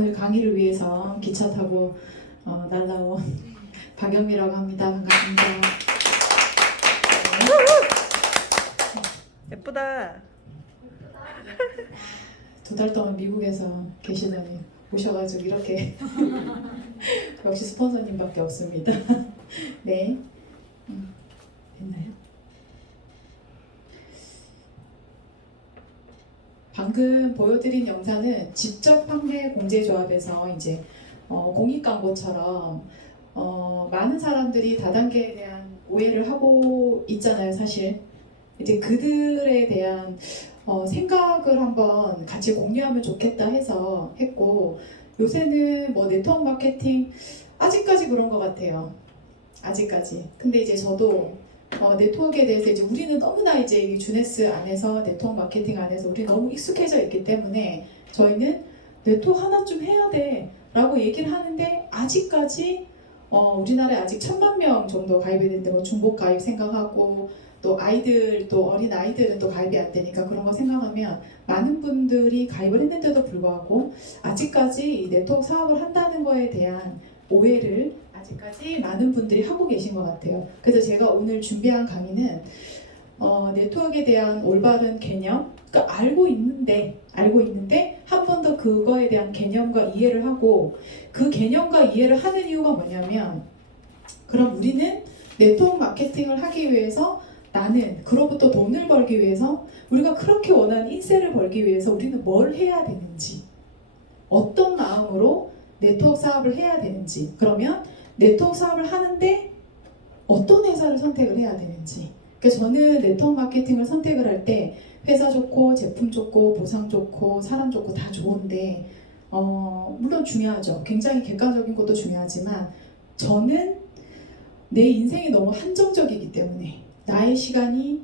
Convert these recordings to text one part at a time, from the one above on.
오늘 강의를 위해서 기차 타고 날라온 박영미라고 합니다. 반갑습니다. 예쁘다. 2달 동안 미국에서 계시더니 오셔가지고 이렇게 역시 스폰서님밖에 없습니다. 네, 됐나요? 방금 보여드린 영상은 직접 판매 공제조합에서 이제 공익 광고처럼 많은 사람들이 다단계에 대한 오해를 하고 있잖아요, 사실. 이제 그들에 대한 생각을 한번 같이 공유하면 좋겠다 해서 했고, 요새는 뭐 네트워크 마케팅 아직까지 그런 것 같아요. 아직까지. 근데 이제 저도 네트워크에 대해서 이제 우리는 너무나 이제 이 주네스 안에서 네트워크 마케팅 안에서 우리 너무 익숙해져 있기 때문에 저희는 네트워크 하나쯤 해야 돼 라고 얘기를 하는데, 아직까지 우리나라에 아직 1000만 명 정도 가입이 되는데 뭐 중복 가입 생각하고 또 아이들, 또 어린 아이들은 또 가입이 안 되니까 그런 거 생각하면 많은 분들이 가입을 했는데도 불구하고 아직까지 이 네트워크 사업을 한다는 거에 대한 오해를 아직까지 많은 분들이 하고 계신 것 같아요. 그래서 제가 오늘 준비한 강의는 네트워크에 대한 올바른 개념, 그러니까 알고 있는데 한 번 더 그거에 대한 개념과 이해를 하고, 그 개념과 이해를 하는 이유가 뭐냐면, 그럼 우리는 네트워크 마케팅을 하기 위해서, 나는 그로부터 돈을 벌기 위해서, 우리가 그렇게 원하는 인세를 벌기 위해서 우리는 뭘 해야 되는지, 어떤 마음으로 네트워크 사업을 해야 되는지, 그러면 네트워크 사업을 하는데 어떤 회사를 선택을 해야 되는지. 그래서 저는 네트워크 마케팅을 선택을 할 때 회사 좋고 제품 좋고 보상 좋고 사람 좋고 다 좋은데 물론 중요하죠. 굉장히 객관적인 것도 중요하지만 저는 내 인생이 너무 한정적이기 때문에, 나의 시간이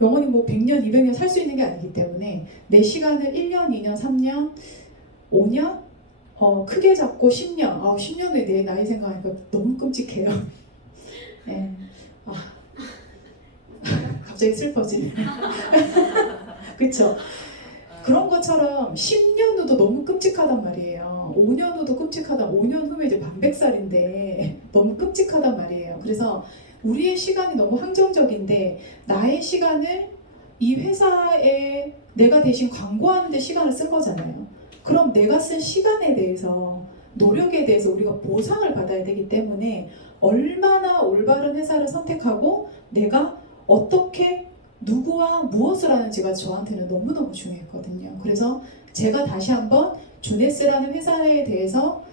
영원히 뭐 100년, 200년 살 수 있는 게 아니기 때문에 내 시간을 1년, 2년, 3년, 5년 크게 잡고 10년, 10년 후에 내 나이 생각하니까 너무 끔찍해요. 네. 갑자기 슬퍼지네. 그쵸? 그런 것처럼 10년 후도 너무 끔찍하단 말이에요. 5년 후도 끔찍하다. 5년 후면 이제 반백살인데 너무 끔찍하단 말이에요. 그래서 우리의 시간이 너무 한정적인데, 나의 시간을 이 회사에 내가 대신 광고하는 데 시간을 쓴 거잖아요. 그럼 내가 쓴 시간에 대해서, 노력에 대해서 우리가 보상을 받아야 되기 때문에 얼마나 올바른 회사를 선택하고 내가 어떻게 누구와 무엇을 하는지가 저한테는 너무너무 중요했거든요. 그래서 제가 다시 한번 주네스라는 회사에 대해서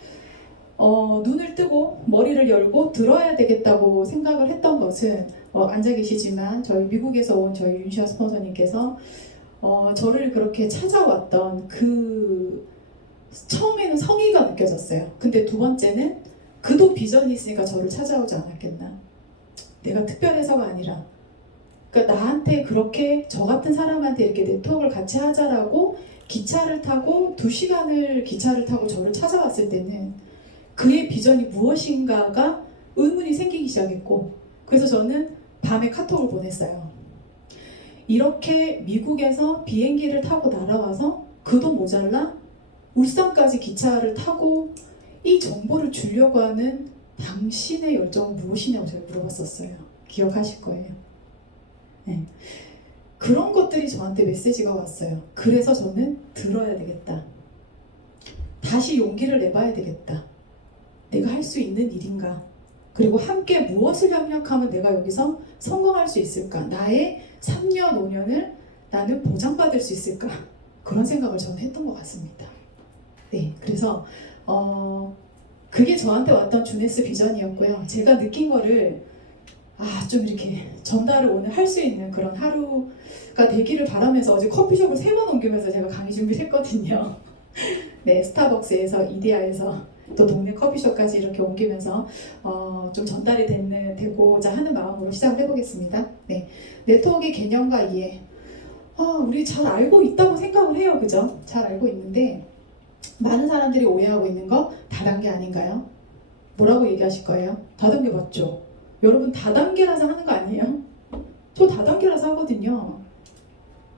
눈을 뜨고 머리를 열고 들어야 되겠다고 생각을 했던 것은, 앉아 계시지만 저희 미국에서 온 저희 윤시아 스폰서님께서 저를 그렇게 찾아왔던 그 처음에는 성의가 느껴졌어요. 근데 두 번째는 그도 비전이 있으니까 저를 찾아오지 않았겠나. 내가 특별해서가 아니라, 그러니까 나한테 그렇게, 저 같은 사람한테 이렇게 네트워크를 같이 하자라고 기차를 타고 2시간을 기차를 타고 저를 찾아왔을 때는 그의 비전이 무엇인가가 의문이 생기기 시작했고, 그래서 저는 밤에 카톡을 보냈어요. 이렇게 미국에서 비행기를 타고 날아와서 그도 모자라 울산까지 기차를 타고 이 정보를 주려고 하는 당신의 열정은 무엇이냐고 제가 물어봤었어요. 기억하실 거예요. 네. 그런 것들이 저한테 메시지가 왔어요. 그래서 저는 들어야 되겠다. 다시 용기를 내봐야 되겠다. 내가 할 수 있는 일인가? 그리고 함께 무엇을 협력하면 내가 여기서 성공할 수 있을까? 나의 3년, 5년을 나는 보장받을 수 있을까? 그런 생각을 저는 했던 것 같습니다. 네, 그래서 그게 저한테 왔던 주네스 비전이었고요. 제가 느낀 거를 좀 이렇게 전달을 오늘 할 수 있는 그런 하루가 되기를 바라면서 어제 커피숍을 3번 옮기면서 제가 강의 준비를 했거든요. 네, 스타벅스에서, 이디야에서 또 동네 커피숍까지 이렇게 옮기면서 좀 전달이 되고자 하는 마음으로 시작을 해보겠습니다. 네, 네트워크의 개념과 이해. 우리 잘 알고 있다고 생각을 해요. 그죠? 잘 알고 있는데 많은 사람들이 오해하고 있는 거 다단계 아닌가요? 뭐라고 얘기하실 거예요? 다단계 맞죠? 여러분 다단계라서 하는 거 아니에요? 저 다단계라서 하거든요.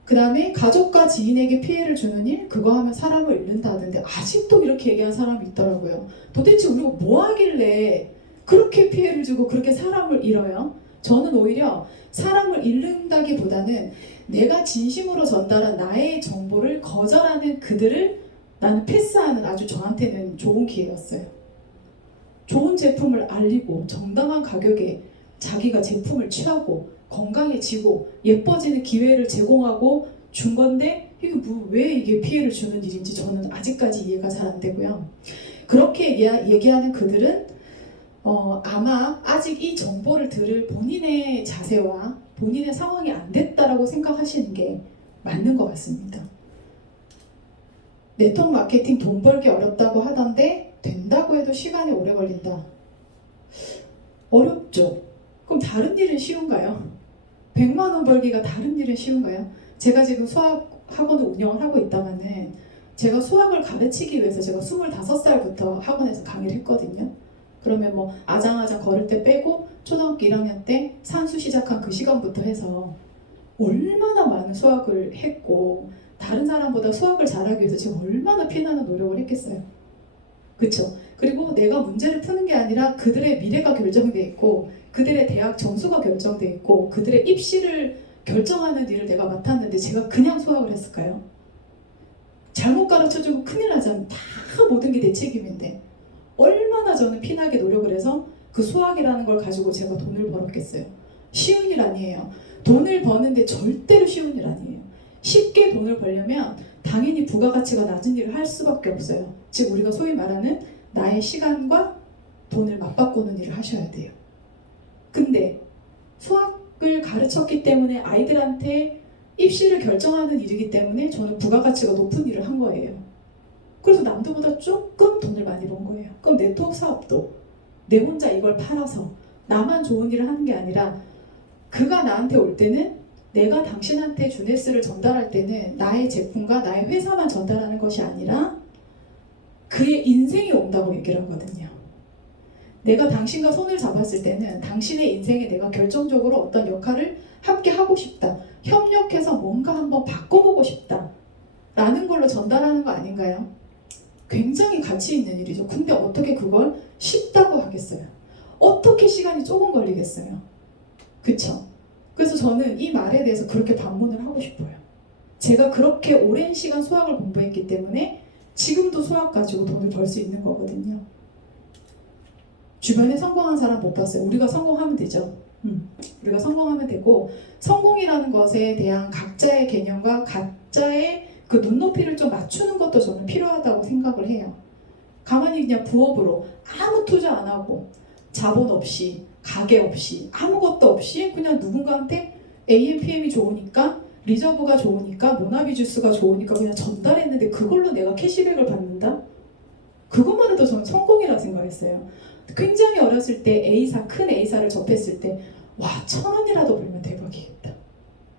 그 다음에 가족과 지인에게 피해를 주는 일, 그거 하면 사람을 잃는다 하던데 아직도 이렇게 얘기하는 사람이 있더라고요. 도대체 우리가 뭐 하길래 그렇게 피해를 주고 그렇게 사람을 잃어요? 저는 오히려 사람을 잃는다기보다는 내가 진심으로 전달한 나의 정보를 거절하는 그들을 나는 패스하는 아주 저한테는 좋은 기회였어요. 좋은 제품을 알리고 정당한 가격에 자기가 제품을 취하고 건강해지고 예뻐지는 기회를 제공하고 준 건데 이게 왜 이게 피해를 주는 일인지 저는 아직까지 이해가 잘 안 되고요. 그렇게 얘기하는 그들은 아마 아직 이 정보를 들을 본인의 자세와 본인의 상황이 안 됐다라고 생각하시는 게 맞는 것 같습니다. 네트워크 마케팅 돈 벌기 어렵다고 하던데 된다고 해도 시간이 오래 걸린다. 어렵죠. 그럼 다른 일은 쉬운가요? 100만 원 벌기가 다른 일은 쉬운가요? 제가 지금 수학 학원을 운영을 하고 있다면은 제가 수학을 가르치기 위해서 제가 25살부터 학원에서 강의를 했거든요. 그러면 뭐 아장아장 걸을 때 빼고 초등학교 1학년 때 산수 시작한 그 시간부터 해서 얼마나 많은 수학을 했고 다른 사람보다 수학을 잘하기 위해서 제가 얼마나 피나는 노력을 했겠어요. 그쵸? 그리고 내가 문제를 푸는 게 아니라 그들의 미래가 결정돼 있고 그들의 대학 점수가 결정돼 있고 그들의 입시를 결정하는 일을 내가 맡았는데 제가 그냥 수학을 했을까요? 잘못 가르쳐주고 큰일 나자면 다 모든 게 내 책임인데 얼마나 저는 피나게 노력을 해서 그 수학이라는 걸 가지고 제가 돈을 벌었겠어요. 쉬운 일 아니에요. 돈을 버는데 절대로 쉬운 일 아니에요. 쉽게 돈을 벌려면 당연히 부가가치가 낮은 일을 할 수밖에 없어요. 즉 우리가 소위 말하는 나의 시간과 돈을 맞바꾸는 일을 하셔야 돼요. 근데 수학을 가르쳤기 때문에 아이들한테 입시를 결정하는 일이기 때문에 저는 부가가치가 높은 일을 한 거예요. 그래서 남들보다 조금 돈을 많이 번 거예요. 그럼 네트워크 사업도 내 혼자 이걸 팔아서 나만 좋은 일을 하는 게 아니라 그가 나한테 올 때는 내가 당신한테 주네스를 전달할 때는 나의 제품과 나의 회사만 전달하는 것이 아니라 그의 인생이 온다고 얘기를 하거든요. 내가 당신과 손을 잡았을 때는 당신의 인생에 내가 결정적으로 어떤 역할을 함께 하고 싶다. 협력해서 뭔가 한번 바꿔보고 싶다. 라는 걸로 전달하는 거 아닌가요? 굉장히 가치 있는 일이죠. 근데 어떻게 그걸 쉽다고 하겠어요? 어떻게 시간이 조금 걸리겠어요? 그쵸? 그래서 저는 이 말에 대해서 그렇게 반문을 하고 싶어요. 제가 그렇게 오랜 시간 수학을 공부했기 때문에 지금도 수학 가지고 돈을 벌 수 있는 거거든요. 주변에 성공한 사람 못 봤어요. 우리가 성공하면 되죠. 우리가 성공하면 되고 성공이라는 것에 대한 각자의 개념과 각자의 그 눈높이를 좀 맞추는 것도 저는 필요하다고 생각을 해요. 가만히 그냥 부업으로 아무 투자 안 하고 자본 없이 가계 없이 아무것도 없이 그냥 누군가한테 AMPM이 좋으니까 리저브가 좋으니까 모나비 주스가 좋으니까 그냥 전달했는데 그걸로 내가 캐시백을 받는다? 그것만 해도 저는 성공이라 생각했어요. 굉장히 어렸을 때 A사, 큰 A사를 접했을 때 와, 1,000원이라도 벌면 대박이겠다.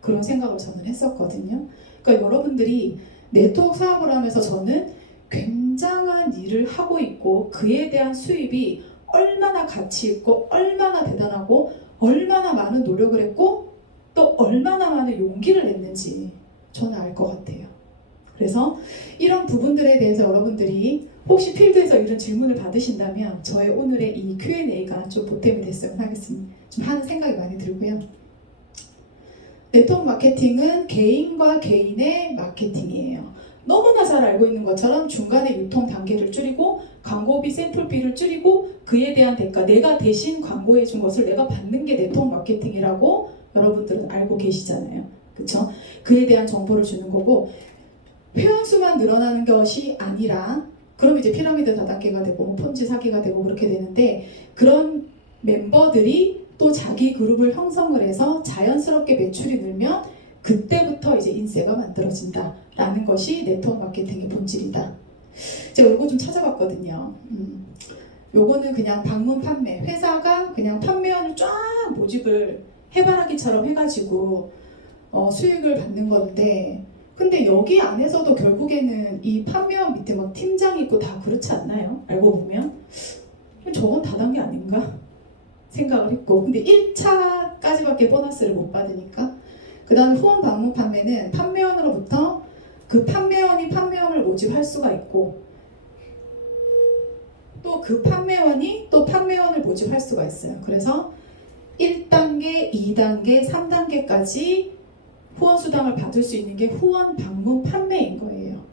그런 생각을 저는 했었거든요. 그러니까 여러분들이 네트워크 사업을 하면서 저는 굉장한 일을 하고 있고 그에 대한 수입이 얼마나 가치 있고 얼마나 대단하고 얼마나 많은 노력을 했고 또 얼마나 많은 용기를 냈는지 저는 알 것 같아요. 그래서 이런 부분들에 대해서 여러분들이 혹시 필드에서 이런 질문을 받으신다면 저의 오늘의 이 Q&A가 좀 보탬이 됐으면 하겠습니다. 좀 하는 생각이 많이 들고요. 네트워크 마케팅은 개인과 개인의 마케팅이에요. 너무나 잘 알고 있는 것처럼 중간에 유통 단계를 줄이고 광고비 샘플비를 줄이고 그에 대한 대가 내가 대신 광고해 준 것을 내가 받는 게 네트워크 마케팅이라고 여러분들은 알고 계시잖아요. 그쵸? 그에 대한 정보를 주는 거고 회원수만 늘어나는 것이 아니라 그럼 이제 피라미드 다단계가 되고 폰지 사기가 되고 그렇게 되는데 그런 멤버들이 또 자기 그룹을 형성을 해서 자연스럽게 매출이 늘면 그때부터 이제 인세가 만들어진다라는 것이 네트워크 마케팅의 본질이다. 제가 이거 좀 찾아봤거든요. 요거는 그냥 방문 판매, 회사가 그냥 판매원을 쫙 모집을 해바라기처럼 해가지고 수익을 받는 건데 근데 여기 안에서도 결국에는 이 판매원 밑에 막 팀장이 있고 다 그렇지 않나요? 알고 보면 저건 다단계 아닌가 생각을 했고 근데 1차까지밖에 보너스를 못 받으니까 그 다음에 후원 방문 판매는 판매원으로부터 그 판매원이 판매원을 모집할 수가 있고 또 그 판매원이 또 판매원을 모집할 수가 있어요. 그래서 1단계, 2단계, 3단계까지 후원 수당을 받을 수 있는 게 후원 방문 판매인 거예요.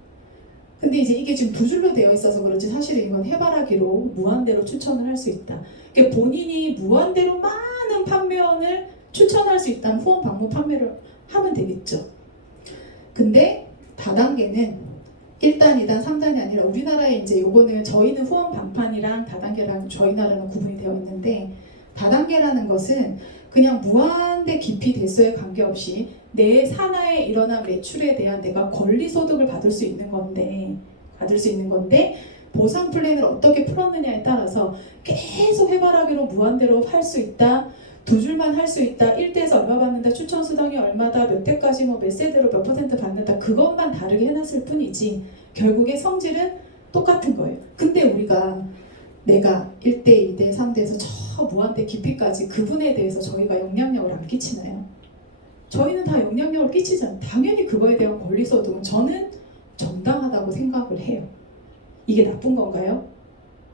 근데 이제 이게 지금 두 줄로 되어 있어서 그렇지 사실은 이건 해바라기로 무한대로 추천을 할 수 있다. 그러니까 본인이 무한대로 많은 판매원을 추천할 수 있다면 후원 방문 판매를 하면 되겠죠. 근데 다단계는 1단, 2단, 3단이 아니라 우리나라에 이제 요거는 저희는 후원 방판이랑 다단계랑 저희 나라는 구분이 되어 있는데 다단계라는 것은 그냥 무한대 깊이 대수에 관계없이 내 산하에 일어난 매출에 대한 내가 권리소득을 받을 수 있는 건데 보상 플랜을 어떻게 풀었느냐에 따라서 계속 해바라기로 무한대로 할 수 있다. 두 줄만 할 수 있다. 1대에서 얼마 받는다. 추천 수당이 얼마다. 몇 대까지 뭐 몇 세대로 몇 퍼센트 받는다. 그것만 다르게 해놨을 뿐이지 결국에 성질은 똑같은 거예요. 근데 우리가 내가 1대, 2대, 3대에서 저 무한대 깊이까지 그분에 대해서 저희가 영향력을 안 끼치나요? 저희는 다 영향력을 끼치잖아요. 당연히 그거에 대한 권리소득은 저는 정당하다고 생각을 해요. 이게 나쁜 건가요?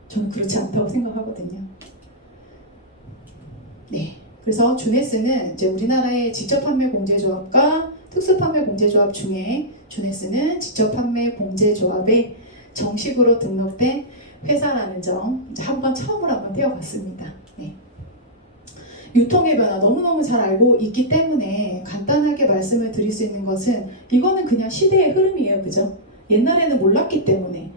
저는 그렇지 않다고 생각하거든요. 네. 그래서 주네스는 이제 우리나라의 직접 판매 공제조합과 특수 판매 공제조합 중에 주네스는 직접 판매 공제조합에 정식으로 등록된 회사라는 점 이제 처음으로 한번 떼어봤습니다. 네. 유통의 변화 너무너무 잘 알고 있기 때문에 간단하게 말씀을 드릴 수 있는 것은 이거는 그냥 시대의 흐름이에요. 그죠? 옛날에는 몰랐기 때문에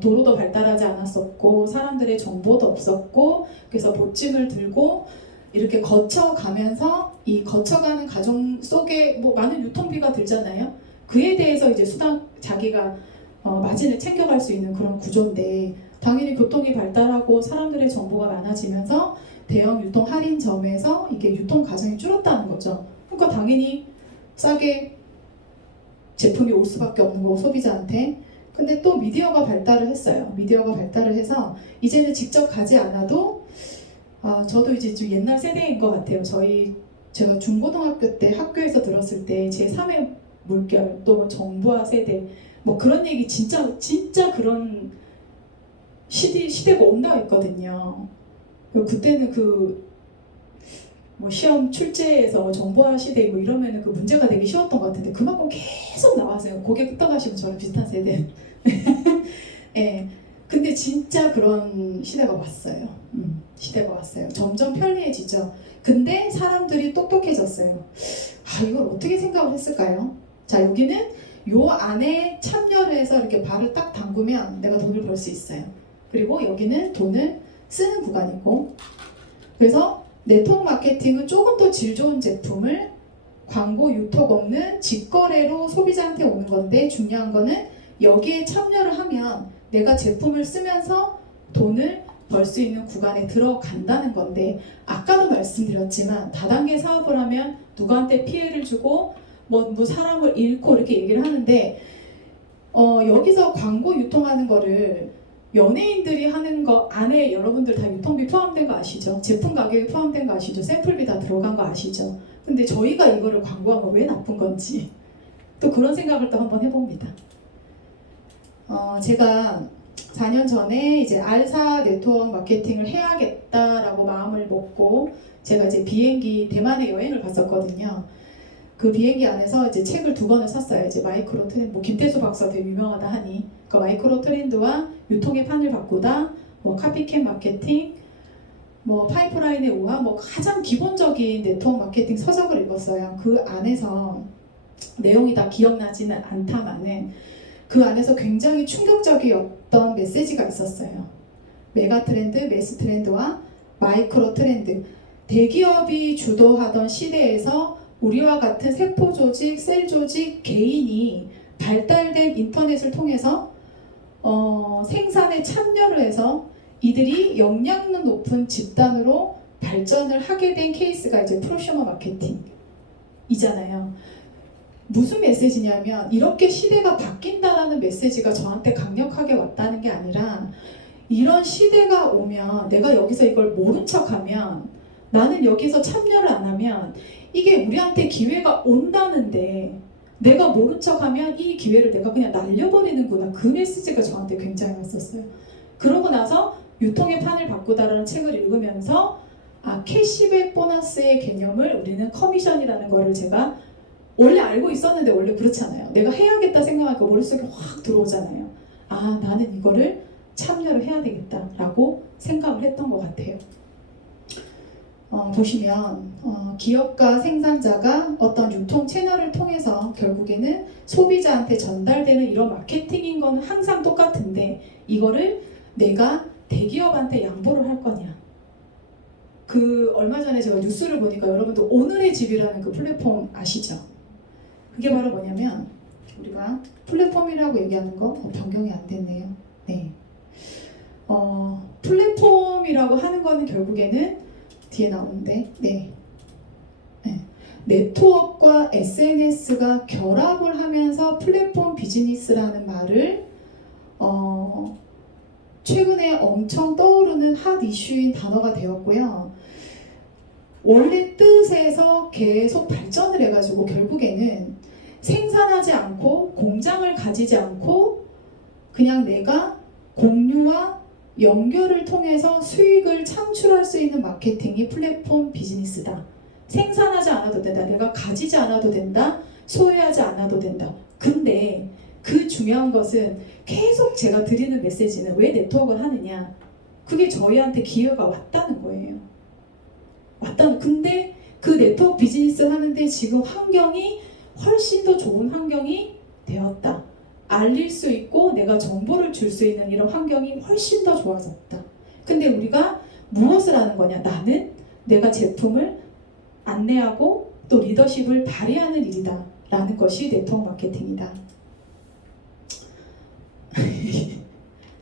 도로도 발달하지 않았었고 사람들의 정보도 없었고 그래서 보찜을 들고 이렇게 거쳐가면서 이 거쳐가는 과정 속에 뭐 많은 유통비가 들잖아요. 그에 대해서 이제 수당 자기가 마진을 챙겨갈 수 있는 그런 구조인데 당연히 교통이 발달하고 사람들의 정보가 많아지면서 대형 유통 할인점에서 이게 유통 과정이 줄었다는 거죠. 그러니까 당연히 싸게 제품이 올 수밖에 없는 거고 소비자한테. 근데 또 미디어가 발달을 했어요. 미디어가 발달을 해서 이제는 직접 가지 않아도 저도 이제 좀 옛날 세대인 것 같아요. 제가 중고등학교 때 학교에서 들었을 때 제3의 물결 또 정부화 세대 뭐 그런 얘기 진짜 그런 시대가 온다고 했거든요. 그때는 뭐 시험 출제에서 정보화 시대 뭐 이러면은 그 문제가 되게 쉬웠던 것 같은데 그만큼 계속 나왔어요. 고개 끄덕하시면 저랑 비슷한 세대. 예. 근데 진짜 그런 시대가 왔어요. 시대가 왔어요. 점점 편리해지죠. 근데 사람들이 똑똑해졌어요. 이걸 어떻게 생각을 했을까요? 자, 여기는 요 안에 참여를 해서 이렇게 발을 딱 담그면 내가 돈을 벌 수 있어요. 그리고 여기는 돈을 쓰는 구간이고 그래서 네트워크 마케팅은 조금 더 질 좋은 제품을 광고 유통 없는 직거래로 소비자한테 오는 건데 중요한 거는 여기에 참여를 하면 내가 제품을 쓰면서 돈을 벌 수 있는 구간에 들어간다는 건데 아까도 말씀드렸지만 다단계 사업을 하면 누구한테 피해를 주고 뭐 사람을 잃고 이렇게 얘기를 하는데 여기서 광고 유통하는 거를 연예인들이 하는 거 안에 여러분들 다 유통비 포함된 거 아시죠? 제품 가격이 포함된 거 아시죠? 샘플비 다 들어간 거 아시죠? 근데 저희가 이거를 광고하면 왜 나쁜 건지 또 그런 생각을 또 한번 해봅니다. 제가 4년 전에 이제 알사 네트워크 마케팅을 해야겠다라고 마음을 먹고 제가 이제 대만에 여행을 갔었거든요. 그 비행기 안에서 이제 책을 2권을 샀어요. 이제 마이크로 트렌드, 뭐 김태수 박사가 되게 유명하다 하니 그 마이크로 트렌드와 유통의 판을 바꾸다, 뭐 카피캣 마케팅, 뭐 파이프라인의 우화, 뭐 가장 기본적인 네트워크 마케팅 서적을 읽었어요. 그 안에서 내용이 다 기억나지는 않다마는 그 안에서 굉장히 충격적이었던 메시지가 있었어요. 메가 트렌드, 매스 트렌드와 마이크로 트렌드. 대기업이 주도하던 시대에서 우리와 같은 세포 조직, 셀 조직, 개인이 발달된 인터넷을 통해서 생산에 참여를 해서 이들이 영향력 높은 집단으로 발전을 하게 된 케이스가 이제 프로슈머 마케팅이잖아요. 무슨 메시지냐면 이렇게 시대가 바뀐다라는 메시지가 저한테 강력하게 왔다는 게 아니라 이런 시대가 오면 내가 여기서 이걸 모른 척하면 나는 여기서 참여를 안 하면 이게 우리한테 기회가 온다는데 내가 모른 척하면 이 기회를 내가 그냥 날려버리는구나. 그 메시지가 저한테 굉장히 왔었어요. 그러고 나서 유통의 판을 바꾸다라는 책을 읽으면서 캐시백 보너스의 개념을 우리는 커미션이라는 거를 제가 원래 알고 있었는데 원래 그렇잖아요. 내가 해야겠다 생각하니까 머릿속에 확 들어오잖아요. 나는 이거를 참여를 해야 되겠다라고 생각을 했던 것 같아요. 보시면 기업과 생산자가 어떤 유통 채널을 통해서 결국에는 소비자한테 전달되는 이런 마케팅인 건 항상 똑같은데 이거를 내가 대기업한테 양보를 할 거냐. 얼마 전에 제가 뉴스를 보니까 여러분들 오늘의 집이라는 그 플랫폼 아시죠? 그게 바로 뭐냐면 우리가 플랫폼이라고 얘기하는 거 변경이 안 됐네요. 네. 플랫폼이라고 하는 거는 결국에는 뒤에 나오는데 네. 네트워크와 SNS가 결합을 하면서 플랫폼 비즈니스라는 말을 최근에 엄청 떠오르는 핫 이슈인 단어가 되었고요. 원래 뜻에서 계속 발전을 해가지고 결국에는 생산하지 않고 공장을 가지지 않고 그냥 내가 공유와 연결을 통해서 수익을 창출할 수 있는 마케팅이 플랫폼 비즈니스다. 생산하지 않아도 된다. 내가 가지지 않아도 된다. 소유하지 않아도 된다. 근데 그 중요한 것은 계속 제가 드리는 메시지는 왜 네트워크를 하느냐. 그게 저희한테 기회가 왔다는 거예요. 근데 그 네트워크 비즈니스를 하는데 지금 환경이 훨씬 더 좋은 환경이 되었다. 알릴 수 있고 내가 정보를 줄 수 있는 이런 환경이 훨씬 더 좋아졌다. 근데 우리가 무엇을 하는 거냐? 나는 내가 제품을 안내하고 또 리더십을 발휘하는 일이다. 라는 것이 네트워크 마케팅이다.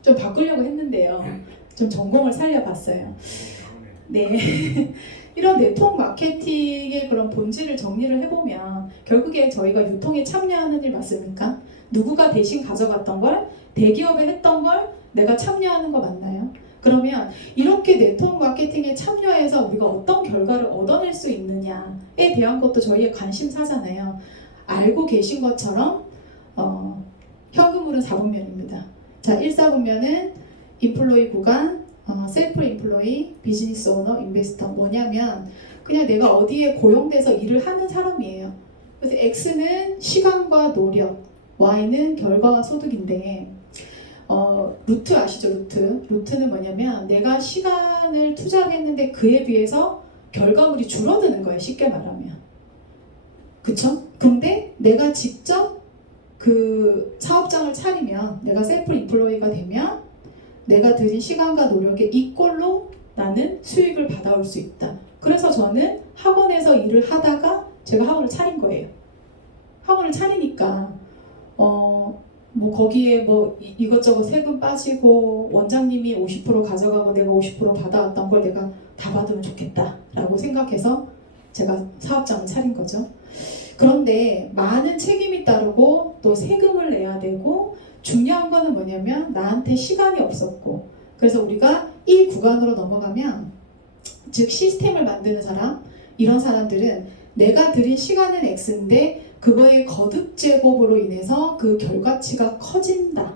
좀 바꾸려고 했는데요. 좀 전공을 살려봤어요. 네. 이런 네트워크 마케팅의 그런 본질을 정리를 해보면 결국에 저희가 유통에 참여하는 일 맞습니까? 누구가 대신 가져갔던 걸 대기업에 했던 걸 내가 참여하는 거 맞나요? 그러면 이렇게 네트워크 마케팅에 참여해서 우리가 어떤 결과를 얻어낼 수 있느냐에 대한 것도 저희의 관심사잖아요. 알고 계신 것처럼 현금흐름 4분면입니다. 자, 1사분면은 인플로이 구간, 셀프 인플로이, 비즈니스 오너, 인베스터. 뭐냐면 그냥 내가 어디에 고용돼서 일을 하는 사람이에요. 그래서 X는 시간과 노력, Y는 결과와 소득인데 루트 아시죠? 루트는 뭐냐면 내가 시간을 투자했는데 그에 비해서 결과물이 줄어드는 거예요. 쉽게 말하면. 그쵸? 근데 내가 직접 그 사업장을 차리면 내가 셀프 인플로이가 되면 내가 들인 시간과 노력의 이꼴로 나는 수익을 받아올 수 있다. 그래서 저는 학원에서 일을 하다가 제가 학원을 차린 거예요. 학원을 차리니까 뭐 거기에 뭐 이것저것 세금 빠지고 원장님이 50% 가져가고 내가 50% 받아왔던 걸 내가 다 받으면 좋겠다라고 생각해서 제가 사업장을 차린 거죠. 그런데 많은 책임이 따르고 또 세금을 내야 되고 중요한 거는 뭐냐면 나한테 시간이 없었고 그래서 우리가 이 구간으로 넘어가면 즉 시스템을 만드는 사람 이런 사람들은 내가 들인 시간은 X인데 그거의 거듭 제곱으로 인해서 그 결과치가 커진다.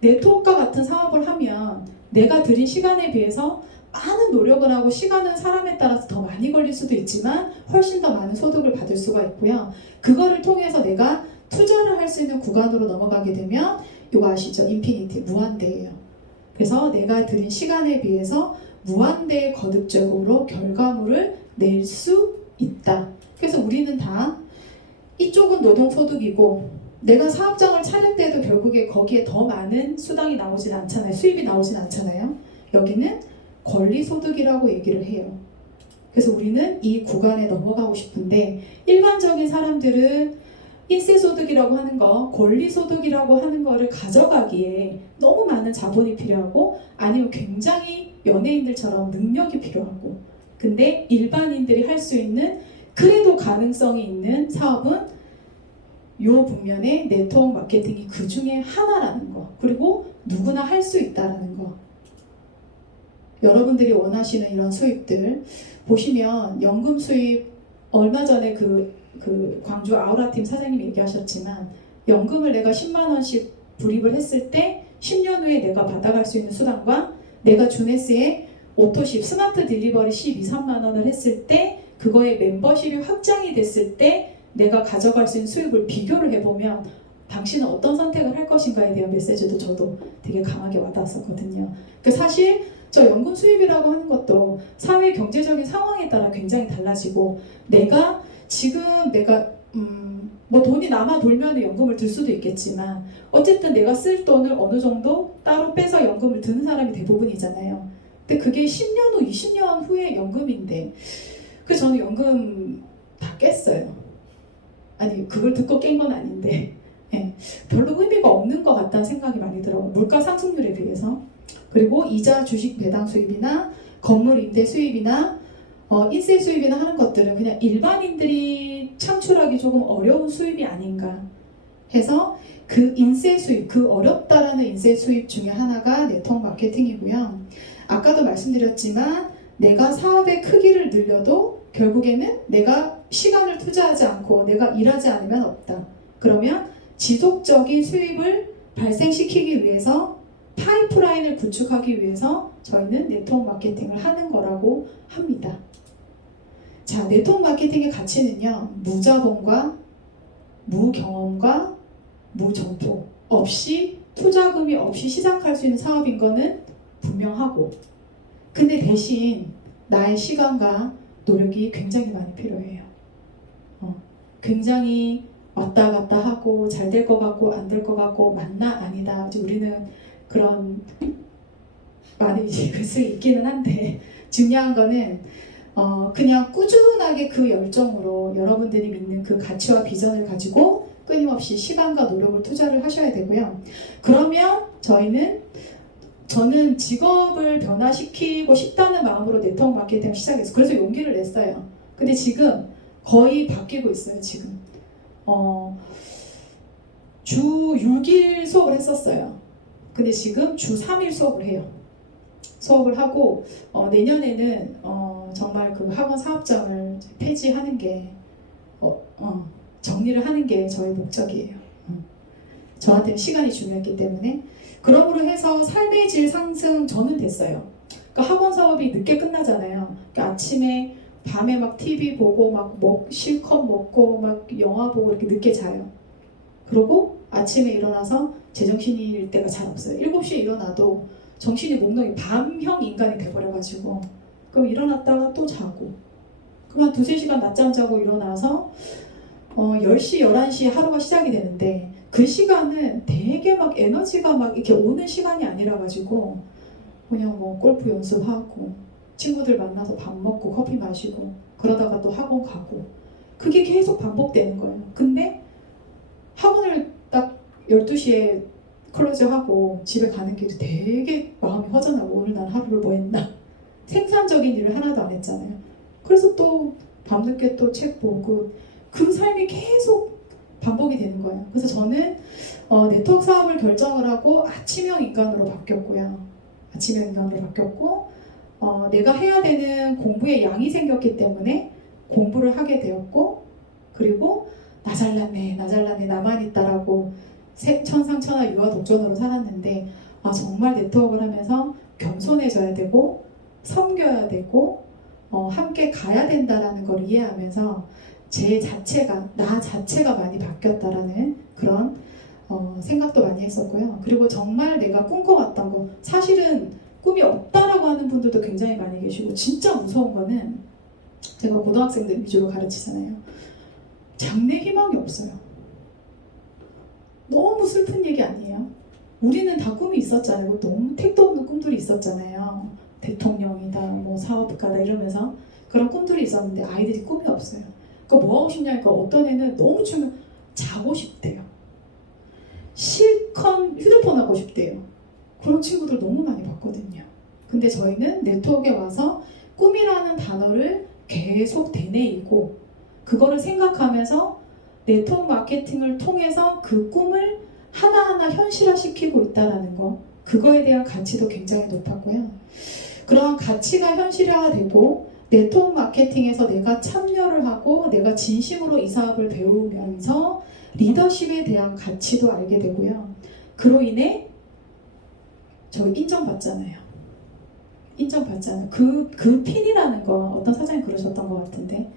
네트워크와 같은 사업을 하면 내가 들인 시간에 비해서 많은 노력을 하고 시간은 사람에 따라서 더 많이 걸릴 수도 있지만 훨씬 더 많은 소득을 받을 수가 있고요. 그거를 통해서 내가 투자를 할 수 있는 구간으로 넘어가게 되면 이거 아시죠? 인피니티, 무한대예요. 그래서 내가 들인 시간에 비해서 무한대의 거듭적으로 결과물을 낼 수 있다. 그래서 우리는 다 이쪽은 노동소득이고 내가 사업장을 차릴 때도 결국에 거기에 더 많은 수당이 나오진 않잖아요. 수입이 나오진 않잖아요. 여기는 권리소득이라고 얘기를 해요. 그래서 우리는 이 구간에 넘어가고 싶은데 일반적인 사람들은 인세소득이라고 하는 거, 권리소득이라고 하는 거를 가져가기에 너무 많은 자본이 필요하고 아니면 굉장히 연예인들처럼 능력이 필요하고 근데 일반인들이 할 수 있는 그래도 가능성이 있는 사업은 이 분면의 네트워크 마케팅이 그 중에 하나라는 거 그리고 누구나 할 수 있다는 거 여러분들이 원하시는 이런 수입들 보시면 연금 수입 얼마 전에 그 광주 아우라팀 사장님이 얘기하셨지만 연금을 내가 10만 원씩 불입을 했을 때 10년 후에 내가 받아갈 수 있는 수당과 내가 주네스에 오토십 스마트 딜리버리 12, 3만 원을 했을 때 그거의 멤버십이 확장이 됐을 때 내가 가져갈 수 있는 수입을 비교를 해보면 당신은 어떤 선택을 할 것인가에 대한 메시지도 저도 되게 강하게 와닿았었거든요. 그 사실 저 연금 수입이라고 하는 것도 사회 경제적인 상황에 따라 굉장히 달라지고 지금 내가 뭐 돈이 남아 돌면 연금을 들 수도 있겠지만 어쨌든 내가 쓸 돈을 어느 정도 따로 빼서 연금을 드는 사람이 대부분이잖아요. 근데 그게 10년 후, 20년 후의 연금인데 그래서 저는 연금 다 깼어요. 아니 그걸 듣고 깬 건 아닌데 별로 의미가 없는 것 같다는 생각이 많이 들어요. 물가 상승률에 비해서. 그리고 이자 주식 배당 수입이나 건물 임대 수입이나 인세 수입이나 하는 것들은 그냥 일반인들이 창출하기 조금 어려운 수입이 아닌가 해서 그 인세 수입, 그 어렵다라는 인세 수입 중에 하나가 네트워크 마케팅이고요. 아까도 말씀드렸지만 내가 사업의 크기를 늘려도 결국에는 내가 시간을 투자하지 않고 내가 일하지 않으면 없다. 그러면 지속적인 수입을 발생시키기 위해서 파이프라인을 구축하기 위해서 저희는 네트워크 마케팅을 하는 거라고 합니다. 자, 네트워크 마케팅의 가치는요. 무자본과 무경험과 무정보 없이 투자금이 없이 시작할 수 있는 사업인 거는 분명하고 근데 대신 나의 시간과 노력이 굉장히 많이 필요해요. 굉장히 왔다 갔다 하고 잘 될 것 같고 안 될 것 같고 맞나 아니다. 우리는 그런 많이 읽을 수 있기는 한데 중요한 거는 그냥 꾸준하게 그 열정으로 여러분들이 믿는 그 가치와 비전을 가지고 끊임없이 시간과 노력을 투자를 하셔야 되고요. 그러면 저는 직업을 변화시키고 싶다는 마음으로 네트워크 마케팅을 시작했어요. 그래서 용기를 냈어요. 근데 지금 거의 바뀌고 있어요. 지금 주 6일 수업을 했었어요. 근데 지금 주 3일 수업을 해요. 수업을 하고 내년에는 정말 그 학원 사업장을 폐지하는 게 정리를 하는 게 저의 목적이에요. 저한테는 시간이 중요했기 때문에 그러므로 해서 삶의 질 상승 저는 됐어요. 그러니까 학원 사업이 늦게 끝나잖아요. 그러니까 아침에 밤에 막 TV 보고 막 실컷 먹고 막 영화 보고 이렇게 늦게 자요. 그러고 아침에 일어나서 제정신일 때가 잘 없어요. 7시에 일어나도 정신이 몽롱히 밤형 인간이 돼버려가지고 그럼 일어났다가 또 자고 그럼 한 2-3시간 낮잠 자고 일어나서 10시, 11시에 하루가 시작이 되는데 그 시간은 되게 막 에너지가 막 이렇게 오는 시간이 아니라 가지고 그냥 뭐 골프 연습하고 친구들 만나서 밥 먹고 커피 마시고 그러다가 또 학원 가고 그게 계속 반복되는 거예요. 근데 학원을 딱 12시에 클로즈하고 집에 가는 길이 되게 마음이 허전하고 오늘 난 하루를 뭐 했나 생산적인 일을 하나도 안 했잖아요. 그래서 또 밤늦게 또 책 보고 그 삶이 계속 반복이 되는 거예요. 그래서 저는 네트워크 사업을 결정을 하고 아침형 인간으로 바뀌었고요. 아침형 인간으로 바뀌었고 내가 해야 되는 공부의 양이 생겼기 때문에 공부를 하게 되었고 그리고 나 잘났네 나만 있다라고 천상천하 유아 독전으로 살았는데 정말 네트워크를 하면서 겸손해져야 되고 섬겨야 되고 함께 가야 된다라는 걸 이해하면서 나 자체가 많이 바뀌었다라는 그런 생각도 많이 했었고요. 그리고 정말 내가 꿈꿔왔던 거 사실은 꿈이 없다라고 하는 분들도 굉장히 많이 계시고 진짜 무서운 거는 제가 고등학생들 위주로 가르치잖아요. 장래 희망이 없어요. 너무 슬픈 얘기 아니에요? 우리는 다 꿈이 있었잖아요. 너무 택도 없는 꿈들이 있었잖아요. 대통령이다, 뭐 사업가다 이러면서 그런 꿈들이 있었는데 아이들이 꿈이 없어요. 그러니까 뭐 하고 싶냐니까 어떤 애는 너무 자고 싶대요. 실컷 휴대폰 하고 싶대요. 그런 친구들 너무 많이 봤거든요. 근데 저희는 네트워크에 와서 꿈이라는 단어를 계속 되뇌이고 그거를 생각하면서 네트워크 마케팅을 통해서 그 꿈을 하나하나 현실화시키고 있다는 거 그거에 대한 가치도 굉장히 높았고요. 그러한 가치가 현실화되고 네트워크 마케팅에서 내가 참여를 하고 내가 진심으로 이 사업을 배우면서 리더십에 대한 가치도 알게 되고요. 그로 인해 저 인정받잖아요. 인정받잖아요. 그 핀이라는 거 어떤 사장님 그러셨던 것 같은데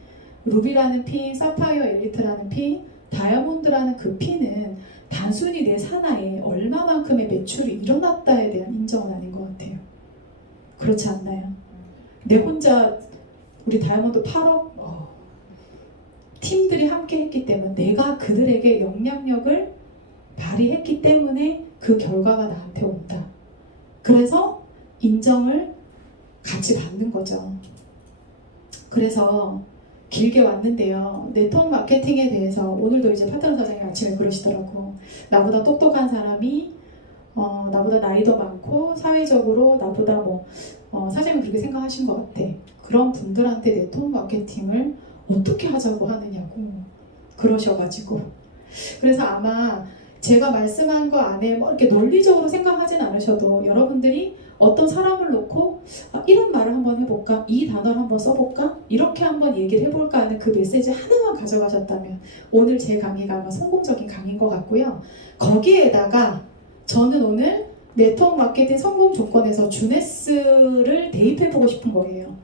루비라는 핀, 사파이어 엘리트라는 핀, 다이아몬드라는 그 핀은 단순히 내 산하에 얼마만큼의 매출이 일어났다에 대한 인정은 아닌 것 같아요. 그렇지 않나요? 내 혼자 우리 다이아몬드 8억 팀들이 함께 했기 때문에 내가 그들에게 영향력을 발휘했기 때문에 그 결과가 나한테 온다. 그래서 인정을 같이 받는 거죠. 그래서 길게 왔는데요. 네트워크 마케팅에 대해서 오늘도 이제 파트너 사장님 아침에 그러시더라고. 나보다 똑똑한 사람이 나보다 나이도 많고 사회적으로 나보다 사장님은 그렇게 생각하신 것 같아. 그런 분들한테 네트워크 마케팅을 어떻게 하자고 하느냐고 그러셔가지고 그래서 아마 제가 말씀한 거 안에 이렇게 논리적으로 생각하진 않으셔도 여러분들이 어떤 사람을 놓고 이런 말을 한번 해볼까? 이 단어를 한번 써볼까? 이렇게 한번 얘기를 해볼까 하는 그 메시지 하나만 가져가셨다면 오늘 제 강의가 아마 성공적인 강의인 것 같고요. 거기에다가 저는 오늘 네트워크 마케팅 성공 조건에서 주네스를 대입해보고 싶은 거예요.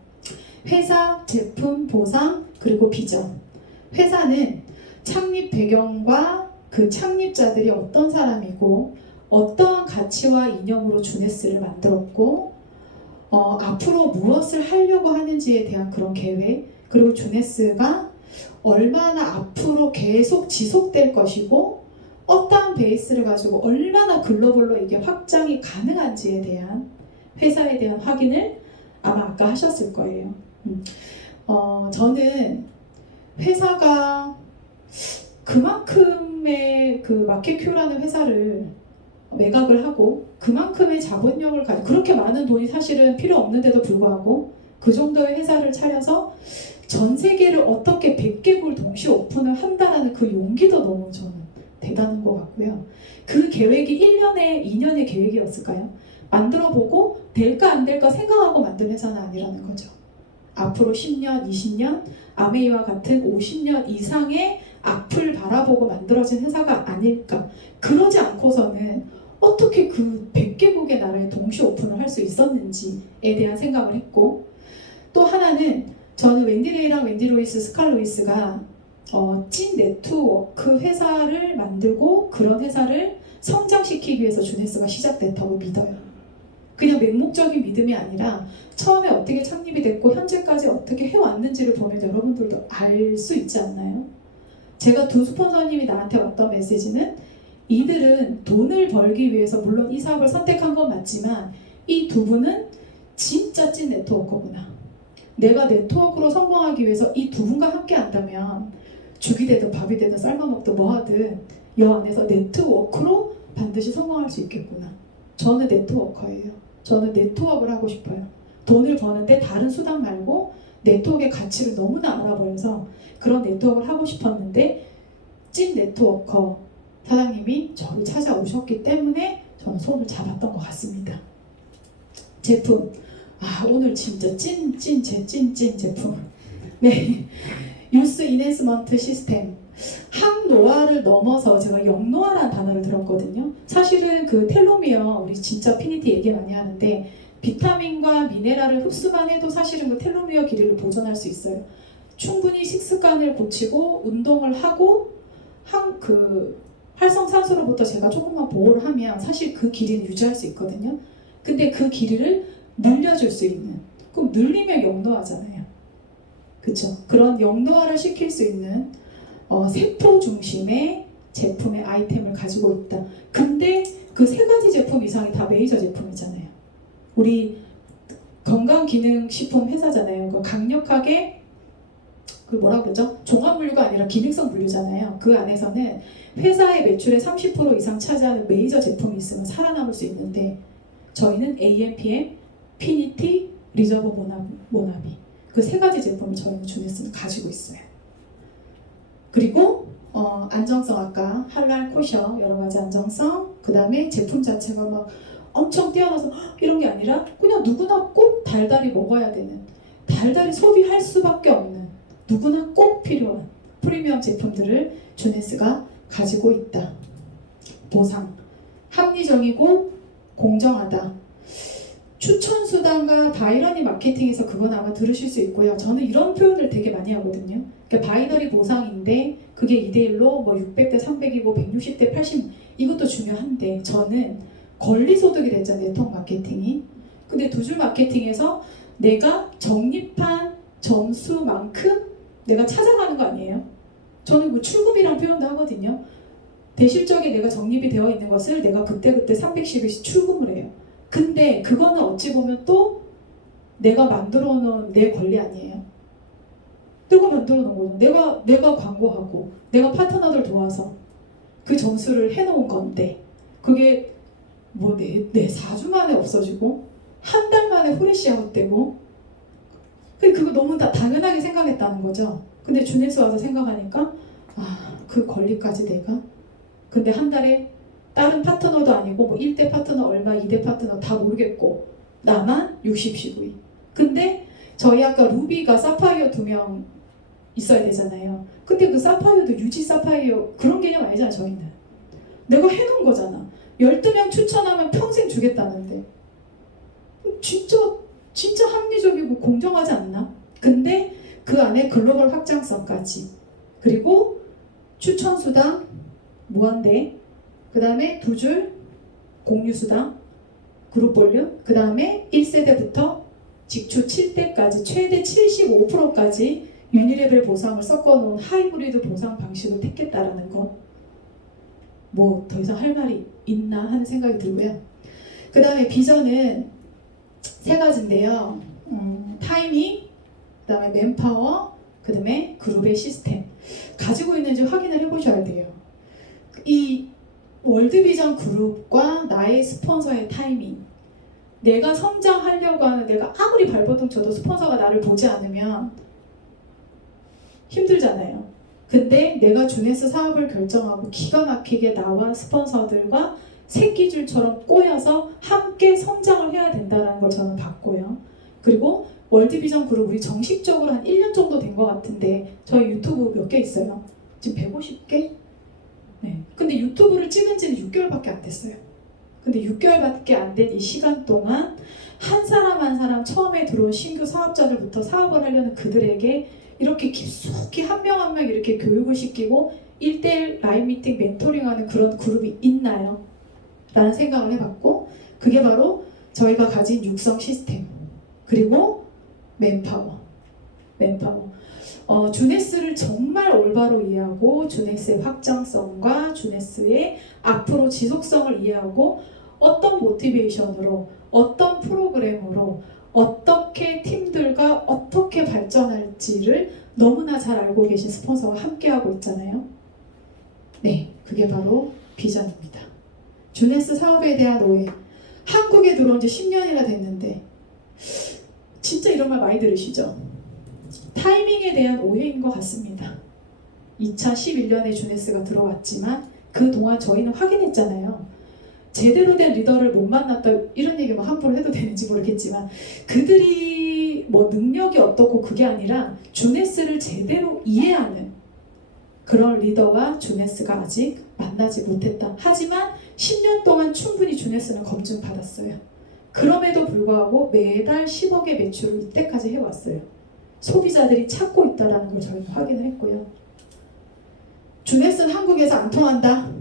회사, 제품, 보상, 그리고 비전. 회사는 창립 배경과 그 창립자들이 어떤 사람이고 어떠한 가치와 이념으로 주네스를 만들었고 앞으로 무엇을 하려고 하는지에 대한 그런 계획, 그리고 주네스가 얼마나 앞으로 계속 지속될 것이고 어떠한 베이스를 가지고 얼마나 글로벌로 이게 확장이 가능한지에 대한 회사에 대한 확인을 아마 아까 하셨을 거예요. 저는 회사가 그만큼의 그 마켓큐라는 회사를 매각을 하고 그만큼의 자본력을 가지고 그렇게 많은 돈이 사실은 필요 없는데도 불구하고 그 정도의 회사를 차려서 전 세계를 어떻게 100개국을 동시에 오픈을 한다라는 그 용기도 너무 저는 대단한 것 같고요. 그 계획이 1년에 2년의 계획이었을까요? 만들어보고 될까 안 될까 생각하고 만든 회사는 아니라는 거죠. 앞으로 10년, 20년, 아메이와 같은 50년 이상의 앞을 바라보고 만들어진 회사가 아닐까. 그러지 않고서는 어떻게 그 100개국의 나라에 동시 오픈을 할 수 있었는지에 대한 생각을 했고 또 하나는 저는 웬디 레이랑 웬디 로이스, 스칼 로이스가 찐 네트워크 회사를 만들고 그런 회사를 성장시키기 위해서 주네스가 시작됐다고 믿어요. 그냥 맹목적인 믿음이 아니라 처음에 어떻게 창립이 됐고 현재까지 어떻게 해왔는지를 보면 여러분들도 알 수 있지 않나요? 제가 두 스폰서님이 나한테 왔던 메시지는 이들은 돈을 벌기 위해서 물론 이 사업을 선택한 건 맞지만 이 두 분은 진짜 찐 네트워커구나. 내가 네트워크로 성공하기 위해서 이 두 분과 함께 한다면 죽이 되든 밥이 되든 삶아먹든 뭐하든 이 안에서 네트워크로 반드시 성공할 수 있겠구나. 저는 네트워커예요. 저는 네트워크를 하고 싶어요. 돈을 버는데 다른 수단 말고 네트워크의 가치를 너무나 알아버려서 그런 네트워크를 하고 싶었는데 찐 네트워커 사장님이 저를 찾아오셨기 때문에 저는 손을 잡았던 것 같습니다. 제품 오늘 진짜 찐 제품 네 유스 이네스먼트 시스템 항노화를 넘어서 제가 영노화라는 단어를 들었거든요. 사실은 그 텔로미어 우리 진짜 피니티 얘기 많이 하는데 비타민과 미네랄을 흡수만 해도 사실은 그 텔로미어 길이를 보존할 수 있어요. 충분히 식습관을 고치고 운동을 하고 활성산소로부터 제가 조금만 보호를 하면 사실 그 길이는 유지할 수 있거든요. 근데 그 길이를 늘려줄 수 있는 그럼 늘리면 영노화잖아요. 그쵸? 그런 영노화를 시킬 수 있는 세포 중심의 제품의 아이템을 가지고 있다. 근데 그 세 가지 제품 이상이 다 메이저 제품이잖아요. 우리 건강기능식품 회사잖아요. 그 강력하게 그 뭐라고 그러죠? 종합물류가 아니라 기능성 물류잖아요. 그 안에서는 회사의 매출의 30% 이상 차지하는 메이저 제품이 있으면 살아남을 수 있는데 저희는 AMPM, 피니티, 리저버 모나비 그 세 가지 제품을 저희는 주네스는 가지고 있어요. 그리고 안정성 아까 할랄 코셔 여러 가지 안정성 그 다음에 제품 자체가 막 엄청 뛰어나서 이런 게 아니라 그냥 누구나 꼭 달달이 먹어야 되는, 달달이 소비할 수밖에 없는, 누구나 꼭 필요한 프리미엄 제품들을 주네스가 가지고 있다. 보상, 합리적이고 공정하다. 추천수단과 바이너리 마케팅에서 그건 아마 들으실 수 있고요. 저는 이런 표현을 되게 많이 하거든요. 그러니까 바이너리 보상인데 그게 2대1로 뭐 600대 300이고 160대 80, 이것도 중요한데 저는 권리소득이 됐잖아요. 네트워크 마케팅이. 근데 두 줄 마케팅에서 내가 적립한 점수만큼 내가 찾아가는 거 아니에요? 저는 뭐 출금이란 표현도 하거든요. 대실적에 내가 적립이 되어 있는 것을 내가 그때그때 310일씩 출금을 해요. 근데 그거는 어찌 보면 또 내가 만들어 놓은 내 권리 아니에요. 내가 만들어 놓은 거죠. 내가 광고하고 내가 파트너들 도와서 그 점수를 해놓은 건데 그게 뭐 내 4주 만에 없어지고 한 달 만에 후레쉬 아웃되고 그거 너무 다 당연하게 생각했다는 거죠. 근데 주네스 와서 생각하니까 그 권리까지 내가 근데 한 달에 다른 파트너도 아니고 뭐 1대 파트너 얼마 2대 파트너 다 모르겠고 나만 60시구이. 근데 저희 아까 루비가 사파이어 2명 있어야 되잖아요. 근데 그 사파이어도 유지 사파이어 그런 개념 아니잖아. 저희는 내가 해놓은 거잖아. 12명 추천하면 평생 주겠다는데 진짜 합리적이고 공정하지 않나? 근데 그 안에 글로벌 확장성까지 그리고 추천수당 무한대 그 다음에 2줄 공유수당 그룹 볼륨 그 다음에 1세대부터 직추 7대까지 최대 75%까지 유니레벨 보상을 섞어놓은 하이브리드 보상 방식을 택했다라는 것 뭐 더 이상 할 말이 있나 하는 생각이 들고요. 그 다음에 비전은 3가지인데요. 타이밍, 그 다음에 맨파워, 그 다음에 그룹의 시스템 가지고 있는지 확인을 해보셔야 돼요. 이 월드비전 그룹과 나의 스폰서의 타이밍 내가 성장하려고 하는 내가 아무리 발버둥 쳐도 스폰서가 나를 보지 않으면 힘들잖아요. 근데 내가 주네스 사업을 결정하고 기가 막히게 나와 스폰서들과 새끼줄처럼 꼬여서 함께 성장을 해야 된다는 걸 저는 봤고요. 그리고 월드비전 그룹 우리 정식적으로 한 1년 정도 된 것 같은데 저희 유튜브 몇 개 있어요? 지금 150개? 네. 근데 유튜브를 찍은 지는 6개월밖에 안 됐어요. 근데 6개월밖에 안 된 이 시간 동안 한 사람 한 사람 처음에 들어온 신규 사업자들부터 사업을 하려는 그들에게 이렇게 깊숙이 한 명 한 명 이렇게 교육을 시키고 1대1 라이브 미팅 멘토링하는 그런 그룹이 있나요? 라는 생각을 해봤고 그게 바로 저희가 가진 육성 시스템 그리고 맨파워 주네스를 정말 올바로 이해하고 주네스의 확장성과 주네스의 앞으로 지속성을 이해하고 어떤 모티베이션으로 어떤 프로그램으로 어떻게 팀들과 어떻게 발전할지를 너무나 잘 알고 계신 스폰서와 함께하고 있잖아요. 네, 그게 바로 비전입니다. 주네스 사업에 대한 오해. 한국에 들어온 지 10년이나 됐는데 진짜 이런 말 많이 들으시죠? 타이밍에 대한 오해인 것 같습니다. 2011년에 주네스가 들어왔지만 그동안 저희는 확인했잖아요. 제대로 된 리더를 못 만났다 이런 얘기 뭐 함부로 해도 되는지 모르겠지만 그들이 뭐 능력이 어떻고 그게 아니라 주네스를 제대로 이해하는 그런 리더와 주네스가 아직 만나지 못했다. 하지만 10년 동안 충분히 주네스는 검증받았어요. 그럼에도 불구하고 매달 10억의 매출을 이때까지 해왔어요. 소비자들이 찾고 있다는 걸 저희는 확인을 했고요. 주네스는 한국에서 안 통한다?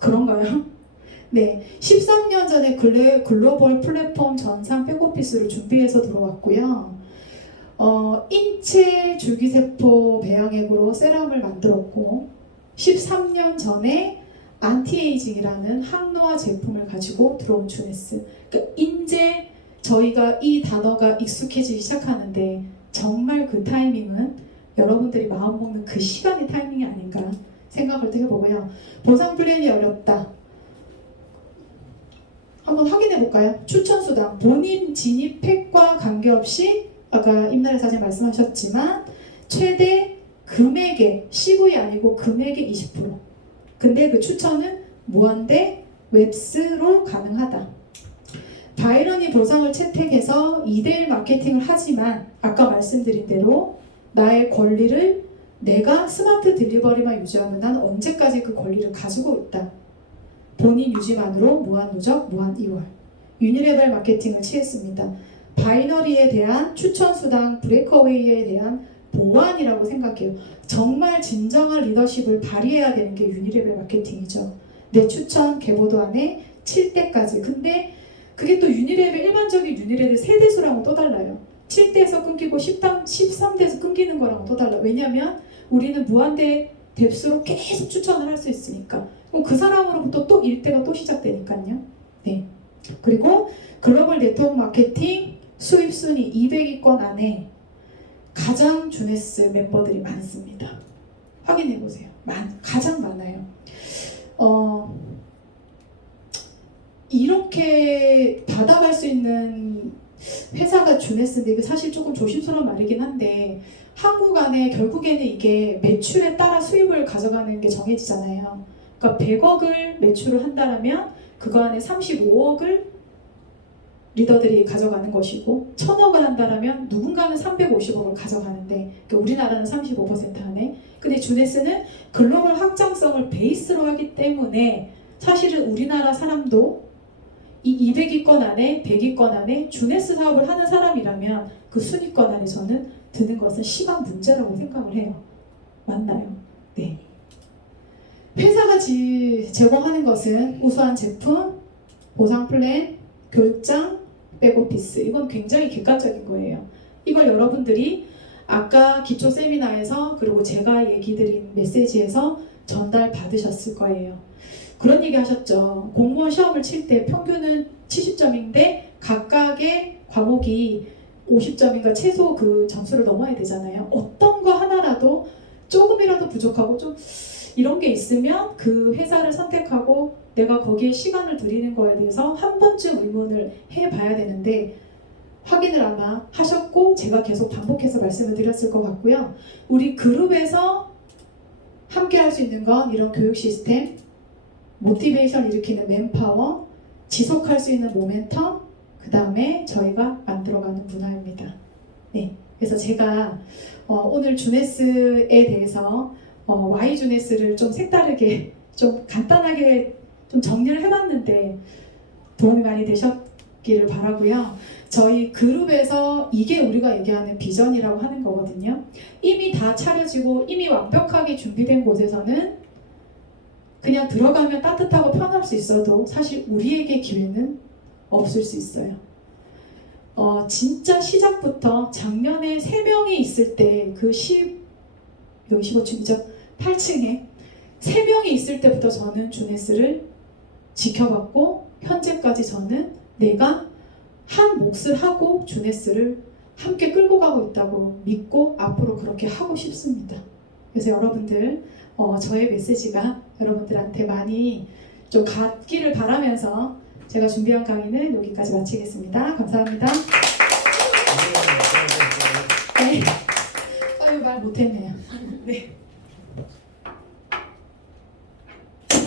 그런가요? 네, 13년 전에 글로벌 플랫폼 전산 백오피스를 준비해서 들어왔고요. 인체 줄기세포 배양액으로 세럼을 만들었고 13년 전에 안티에이징이라는 항노화 제품을 가지고 들어온 주네스. 그러니까 이제 저희가 이 단어가 익숙해지기 시작하는데 정말 그 타이밍은 여러분들이 마음먹는 그 시간의 타이밍이 아닌가 생각을 또 해보고요. 보상 플랜이 어렵다. 한번 확인해 볼까요? 추천수당 본인 진입 팩과 관계없이 아까 임나래 사장님 말씀하셨지만 최대 금액의 CV 아니고 금액의 20%. 근데 그 추천은 무한대 웹스로 가능하다. 바이런이 보상을 채택해서 2대1 마케팅을 하지만 아까 말씀드린 대로 나의 권리를 내가 스마트 딜리버리만 유지하면 난 언제까지 그 권리를 가지고 있다. 본인 유지만으로 무한 누적, 무한 이월. 유니레벨 마케팅을 취했습니다. 바이너리에 대한 추천 수당, 브레이크어웨이에 대한 보완이라고 생각해요. 정말 진정한 리더십을 발휘해야 되는 게 유니레벨 마케팅이죠. 내 추천 개보도 안에 7대까지. 근데 그게 또 유니레벨, 일반적인 유니레벨 세대수랑은 또 달라요. 7대에서 끊기고 13대에서 끊기는 거랑은 또 달라요. 왜냐면 우리는 무한대 뎁스로 계속 추천을 할 수 있으니까. 그럼 그 사람으로부터 또 일대가 또 시작되니까요. 네. 그리고 글로벌 네트워크 마케팅 수입 순위 200위권 안에 가장 주네스 멤버들이 많습니다. 확인해 보세요. 가장 많아요. 이렇게 받아갈 수 있는 회사가 주네스인데 이게 사실 조금 조심스러운 말이긴 한데 한국 안에 결국에는 이게 매출에 따라 수입을 가져가는 게 정해지잖아요. 그러니까 100억을 매출을 한다면 그거 안에 35억을 리더들이 가져가는 것이고 1000억을 한다면 누군가는 350억을 가져가는데 그러니까 우리나라는 35% 안에 근데 주네스는 글로벌 확장성을 베이스로 하기 때문에 사실은 우리나라 사람도 이 200위권 안에 100위권 안에 주네스 사업을 하는 사람이라면 그 순위권 안에 저는 드는 것은 시간 문제라고 생각을 해요. 맞나요? 네. 회사가 제공하는 것은 우수한 제품, 보상 플랜, 교육장, 백오피스. 이건 굉장히 객관적인 거예요. 이걸 여러분들이 아까 기초 세미나에서 그리고 제가 얘기 드린 메시지에서 전달 받으셨을 거예요. 그런 얘기 하셨죠. 공무원 시험을 칠 때 평균은 70점인데 각각의 과목이 50점인가 최소 그 점수를 넘어야 되잖아요. 어떤 거 하나라도 조금이라도 부족하고 좀 이런 게 있으면 그 회사를 선택하고 내가 거기에 시간을 들이는 거에 대해서 한 번쯤 의문을 해봐야 되는데 확인을 아마 하셨고 제가 계속 반복해서 말씀을 드렸을 것 같고요. 우리 그룹에서 함께 할 수 있는 건 이런 교육 시스템, 모티베이션 일으키는 맨파워, 지속할 수 있는 모멘텀, 그 다음에 저희가 만들어가는 문화입니다. 네, 그래서 제가 오늘 주네스에 대해서 Y 주네스를 좀 색다르게, 좀 간단하게 좀 정리를 해봤는데 도움이 많이 되셨기를 바라고요. 저희 그룹에서 이게 우리가 얘기하는 비전이라고 하는 거거든요. 이미 다 차려지고 이미 완벽하게 준비된 곳에서는 그냥 들어가면 따뜻하고 편할 수 있어도 사실 우리에게 기회는 없을 수 있어요. 진짜 시작부터 작년에 3명이 있을 때 그 여기 15층이죠? 8층에 3명이 있을 때부터 저는 주네스를 지켜봤고 현재까지 저는 내가 한 몫을 하고 주네스를 함께 끌고 가고 있다고 믿고 앞으로 그렇게 하고 싶습니다. 그래서 여러분들 저의 메시지가 여러분들한테 많이 좀 갔기를 바라면서 제가 준비한 강의는 여기까지 마치겠습니다. 감사합니다. 네. 아유 말 못했네요. 네.